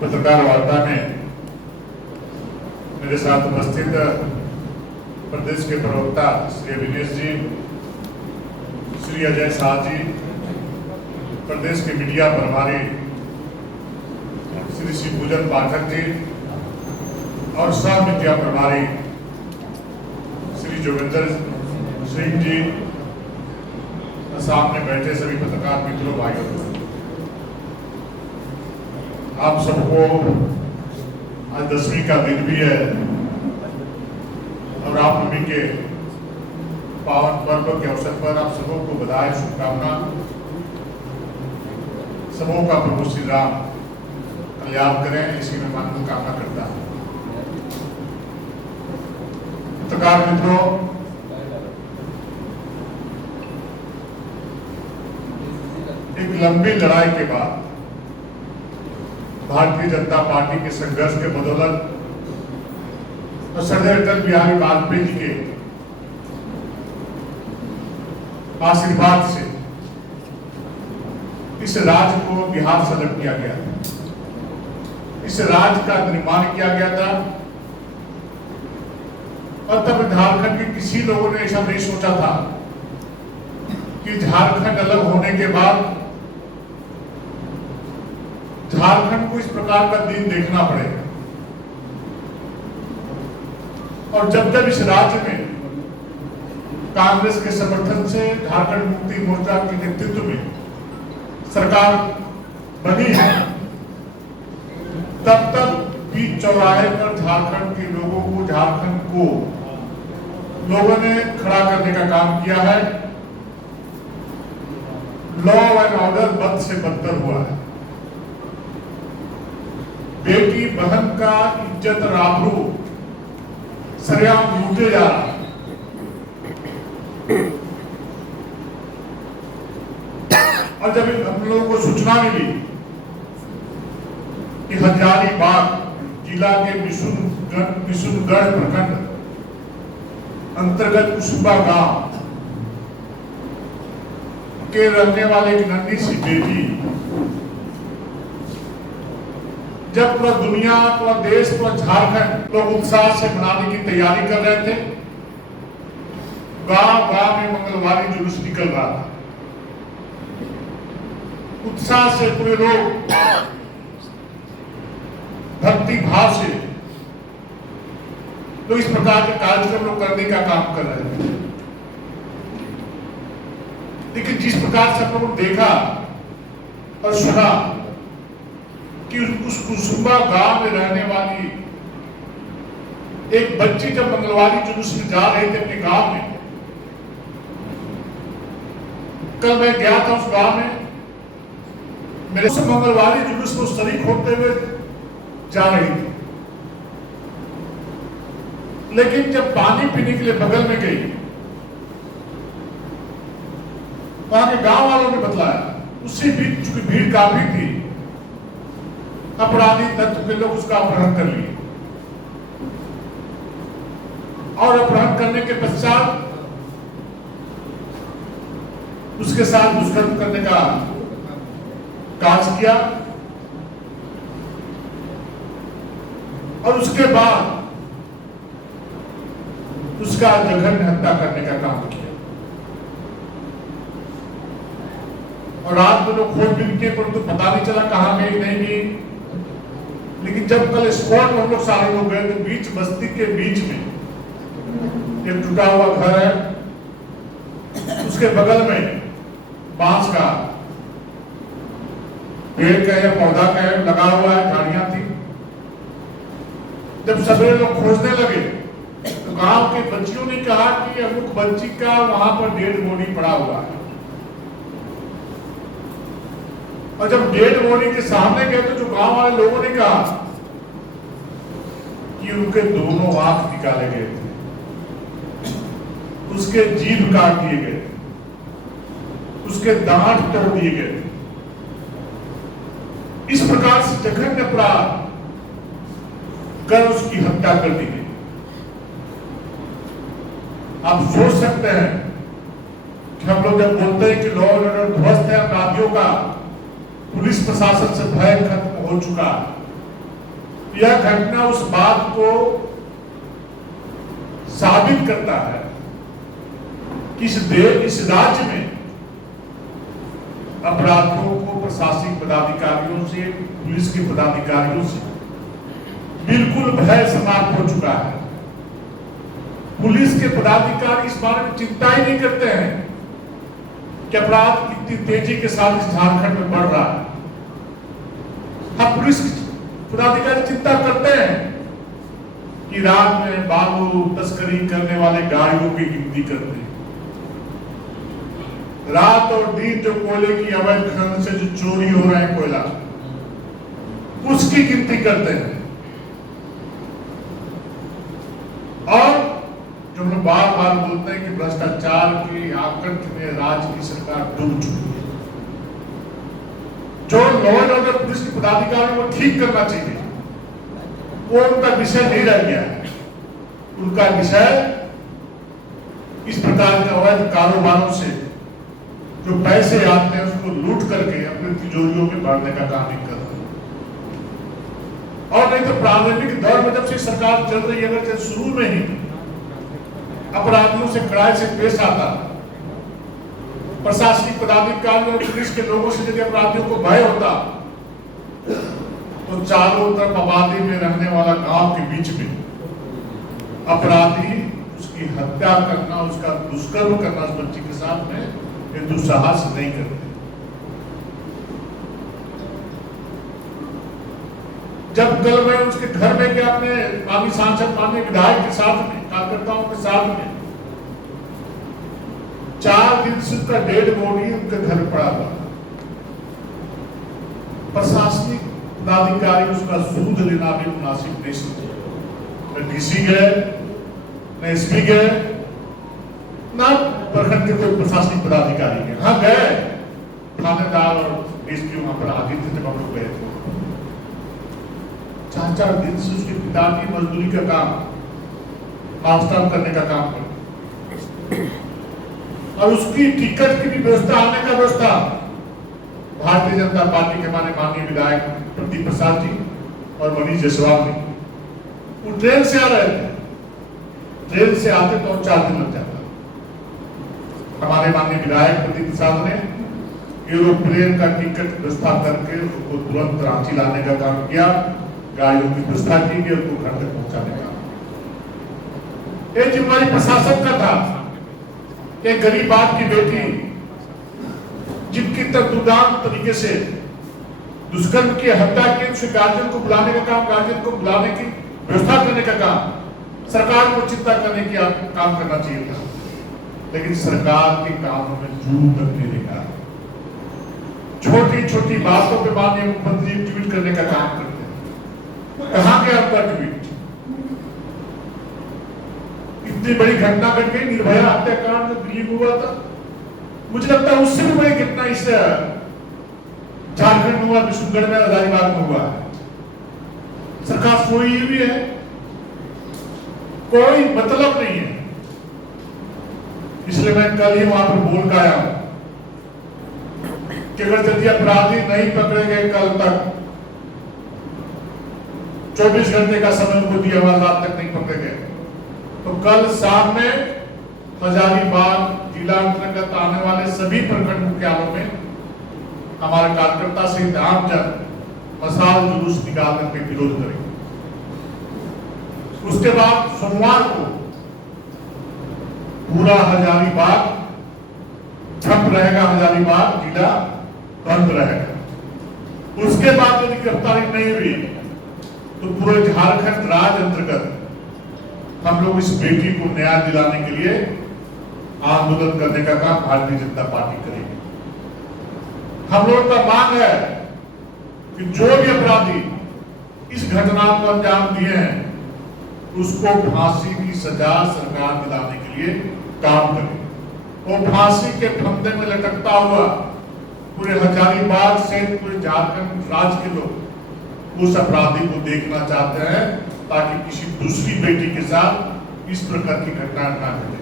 पत्रकार वार्ता में मेरे साथ उपस्थित प्रदेश के प्रवक्ता श्री अविनेश जी, श्री अजय शाह जी, प्रदेश के मीडिया प्रभारी श्री शिवपूजन पाठक जी और सह मीडिया प्रभारी श्री जोगिंदर सिंह जी, सामने बैठे सभी पत्रकार मित्रों, भाइयों, आप सबको आज 10वीं का दिन भी है और रामनवमी के पावन पर्व के अवसर पर आप सबों को बधाई, शुभकामना। सबों का प्रभु श्री राम कल्याण करें, इसी में कामना करता हूं। पत्रकार मित्रों, एक लंबी लड़ाई के बाद भारतीय जनता पार्टी के संघर्ष के बदौलत और सरदार अटल बिहारी वाजपेयी जी के आशीर्वाद से इस राज्य को बिहार से अलग किया गया था। इस राज्य का निर्माण किया गया था और तब झारखंड के किसी लोगों ने ऐसा नहीं सोचा था कि झारखंड अलग होने के बाद झारखंड को इस प्रकार का दिन देखना पड़ेगा। और जब जब इस राज्य में कांग्रेस के समर्थन से झारखंड मुक्ति मोर्चा के नेतृत्व में सरकार बनी है, तब तक बीच चौराहे पर झारखंड के लोगों को, झारखंड को लोगों ने खड़ा करने का काम किया है। लॉ एंड ऑर्डर बद से बदतर हुआ है। बेटी बहन का इज्जत आबरू सरेआम लूटे जा रहा है। और जब हम लोगों को सूचना मिली कि हजारीबाग जिला के विशुनगढ़ प्रखंड अंतर्गत कुसुम्बा गांव के रहने वाले एक नन्ही सी बेटी, जब पूरा दुनिया, पूरा देश, पूरा झारखंड लोग उत्साह से मनाने की तैयारी कर रहे थे, गांव गांव में मंगलवारी जुलूस निकल रहा था। उत्साह से पूरे लोग भक्ति भाव से तो इस प्रकार के कार्यक्रम लोग करने का काम कर रहे थे। लेकिन जिस प्रकार से हम लोग देखा और सुना कि उस कुसुम्बा गांव में रहने वाली एक बच्ची जब मंगलवारी जुलूस में जा रहे थे अपने गांव में, कल मैं गया था उस गांव में, मेरे से मंगलवारी जुलूस में शरीक होते हुए जा रही थी। लेकिन जब पानी पीने के लिए बगल में गई, वहां के गांव वालों ने बतलाया, उसी बीच चूंकि भीड़ काफी थी, अपराधी तत्व के लोग उसका अपहरण कर लिए और अपहरण करने के पश्चात उसके साथ दुष्कर्म करने का कार्य किया और उसके बाद उसका जघन्य हत्या करने का काम किया। और रात में लोग खोजबीन किए परंतु पता नहीं चला कहां गई, नहीं गई। लेकिन जब कल स्पॉट में हम लोग सारे लोग गए तो बीच बस्ती के बीच में एक टूटा हुआ घर है, उसके बगल में बांस का पेड़ का या पौधा का लगा हुआ है, झाड़ियां थी। जब सवेरे लोग खोजने लगे तो गांव के बच्चियों ने कहा कि अमुक बच्ची का वहां पर डेड बॉडी पड़ा हुआ है। और जब डेड बॉडी के सामने गए तो जो गांव वाले लोगों ने कहा कि उनके दोनों आंख निकाले गए थे, उसके जीभ काट दिए गए, उसके दांत तोड़ दिए गए। इस प्रकार से जघन्य अपराध कर उसकी हत्या कर दी गई। आप सोच सकते हैं कि हम लोग जब बोलते हैं कि लॉ एंड ऑर्डर ध्वस्त है, अपराधियों का पुलिस प्रशासन से भय खत्म हो चुका है, यह घटना उस बात को साबित करता है कि इस राज्य में अपराधियों को प्रशासनिक पदाधिकारियों से, पुलिस के पदाधिकारियों से बिल्कुल भय समाप्त हो चुका है। पुलिस के पदाधिकारी इस बारे में चिंता ही नहीं करते हैं कि अपराध कितनी तेजी के साथ इस झारखंड में बढ़ रहा है। हाँ, पुलिस पदाधिकारी चिंता करते हैं कि रात में बालू तस्करी करने वाले गाड़ियों की गिनती करते हैं, रात और दिन जो कोयले की अवैध खनन से जो चोरी हो रहा है कोयला, उसकी गिनती करते हैं। और जो हम बार बार बोलते हैं कि भ्रष्टाचार के आकंठ में राज्य की सरकार डूब चुकी है। जो लॉ एंड ऑर्डर पुलिस के पदाधिकारियों को ठीक करना चाहिए, वो उनका विषय नहीं रह गया है। उनका विषय इस प्रकार के अवैध कारोबारों से जो पैसे आते हैं उसको लूट करके अपनी तिजोरियों में भरने का काम नहीं कर रहे। और नहीं तो प्रारंभिक दौर में जब से सरकार चल रही है, अगर शुरू में ही अपराधियों से कड़ाई से पेश आता, प्रशासनिक पदाधिकारियों और पुलिस के लोगों से यदि अपराधियों को भय होता, तो चारों तरफ आबादी में रहने वाला गांव के बीच में अपराधी उसकी हत्या करना, उसका दुष्कर्म करना उस बच्ची के साथ में ये दुस्साहस नहीं करते। जब कल मैं उसके घर में गया अपने माननीय सांसद, माननीय विधायक के साथ में, कार्यकर्ताओं के साथ में, 4 दिन से उसका डेड बॉडी उनके घर पड़ा हुआ। प्रशासनिक पदाधिकारी उसका सूद लेना भी मुनासिब नहीं समझे। न डीसी गए, न एसपी गए, न प्रखंड के कोई प्रशासनिक पदाधिकारी गए। हाँ गए, थानेदार और एसपी वहां पर आदित्य जब हम लोग गए थे। 4-4 दिन से उसके पिता की मजदूरी का काम, मास्टर करने का काम करते, और उसकी टिकट की भी व्यवस्था, आने का व्यवस्था भारतीय जनता पार्टी के हमारे माननीय विधायक प्रदीप प्रसाद जी और मनीष जायसवाल जी, वो ट्रेन से आ रहे थे। ट्रेन से आते तो 4 दिन लग जाता। हमारे माननीय विधायक प्रदीप प्रसाद ने एरोप्लेन का टिकट व्यवस्था करके उसको तुरंत रांची लाने का काम किया, गाड़ियों की व्यवस्था की गई, उसको घर तक पहुंचाने का। ये जिम्मेदारी प्रशासन का था। एक गरीब बाप की बेटी जिनकी तर्कदान तरीके से दुष्कर्म की हत्या की, उसके गार्जियन को बुलाने का काम, गार्जियन को बुलाने की व्यवस्था करने का काम सरकार को चिंता करने की काम करना चाहिए था। लेकिन सरकार के कामों में जूं तक नहीं देखा। छोटी छोटी बातों पे माननीय मुख्यमंत्री ट्वीट करने का काम करते हैं। कहां गया आपका ट्वीट? इतनी बड़ी घटना घट गई, निर्भया हत्याकांड जो दिल्ली में हुआ था, मुझे लगता है उससे भी बड़ी घटना इस झारखंड में हुआ, विशुनगढ़ में, हजारीबाग में हुआ। सरकार सोई भी है, कोई मतलब नहीं है। इसलिए मैं कल ही वहां पर बोल कर आया हूं कि अगर यदि अपराधी नहीं पकड़े गए कल तक, 24 घंटे का समय उनको दिया हुआ, रात तक नहीं पकड़े गए, तो कल शाम में हजारीबाग जिला अंतर्गत आने वाले सभी प्रखंड मुख्यालयों में हमारे कार्यकर्ता सहित आमजन मशाल जुलूस निकाल करके विरोध करेंगे। उसके बाद सोमवार को पूरा हजारीबाग ठप रहेगा, हजारीबाग जिला बंद रहेगा। उसके बाद यदि गिरफ्तारी नहीं हुई तो पूरे झारखंड राज्य अंतर्गत हम लोग इस बेटी को न्याय दिलाने के लिए आंदोलन करने का काम भारतीय जनता पार्टी करेगी। हम लोगों का मांग है कि जो भी अपराधी इस घटना को अंजाम दिए हैं उसको फांसी की सजा सरकार दिलाने के लिए काम करे। वो फांसी के फंदे में लटकता हुआ पूरे हजारीबाग से पूरे झारखंड राज्य के लोग उस अपराधी को देखना चाहते हैं, ताकि किसी दूसरी बेटी के साथ इस प्रकार की घटना न घटे।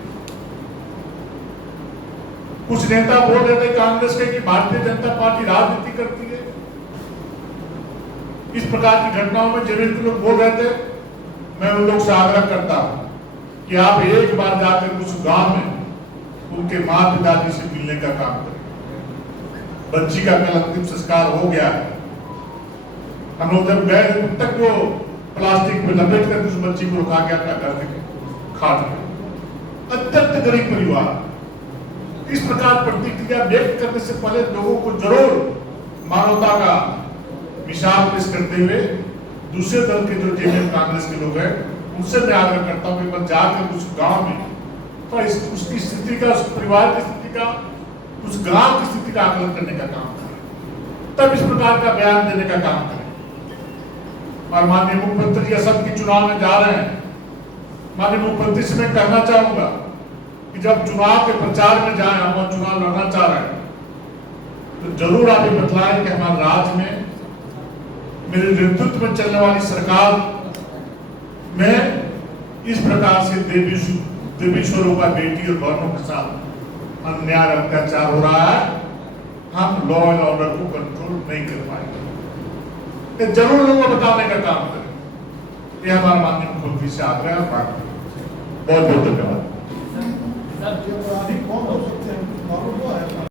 कुछ नेता बोल रहे थे कांग्रेस के कि भारतीय जनता पार्टी राजनीति करती है। इस प्रकार की घटनाओं में जिन लोग बोल रहे थे, मैं उन लोग से आग्रह करता हूं कि आप एक बार जाकर उस गांव में उनके माँ पिताजी से मिलने का काम करें। बच्ची का कल अंतिम संस्कार हो गया है। हम लोग जब गए तब तक वो प्लास्टिक में लपेट कर उस बच्ची को उठा के अपना घर में खा दिया। अत्यंत गरीब परिवार। इस प्रकार प्रतिक्रिया व्यक्त करने से पहले लोगों को जरूर मानवता का मिसाल पेश करते हुए दूसरे दल के जो जेडीएस कांग्रेस के लोग हैं उनसे मैं आग्रह करता हूं कि जाकर उस गांव में तो उसकी स्थिति का, उस परिवार की स्थिति का, उस गांव की स्थिति का आकलन करने का काम करें, तब इस प्रकार का बयान देने का काम करें। और माननीय मुख्यमंत्री जी असम के चुनाव में जा रहे हैं। माननीय मुख्यमंत्री से मैं कहना चाहूंगा कि जब चुनाव के प्रचार में जाए, हम चुनाव लड़ना चाह रहे हैं, तो जरूर आप ये बतलाएं कि हमारे राज्य में मेरे नेतृत्व में चलने वाली सरकार में इस प्रकार से देवी स्वरूपा बेटी और बहनों के साथ अन्याय और अत्याचार हो रहा है। हम लॉ एंड ऑर्डर को कंट्रोल नहीं कर पाएंगे। ये जरूर लोगों को बताने का काम करें। यह हमारा माननीय मुख्यमंत्री से आग्रह है। बहुत बहुत धन्यवाद। सर, जो अपराधी कौन हो सकते हैं, मालूम हुआ है?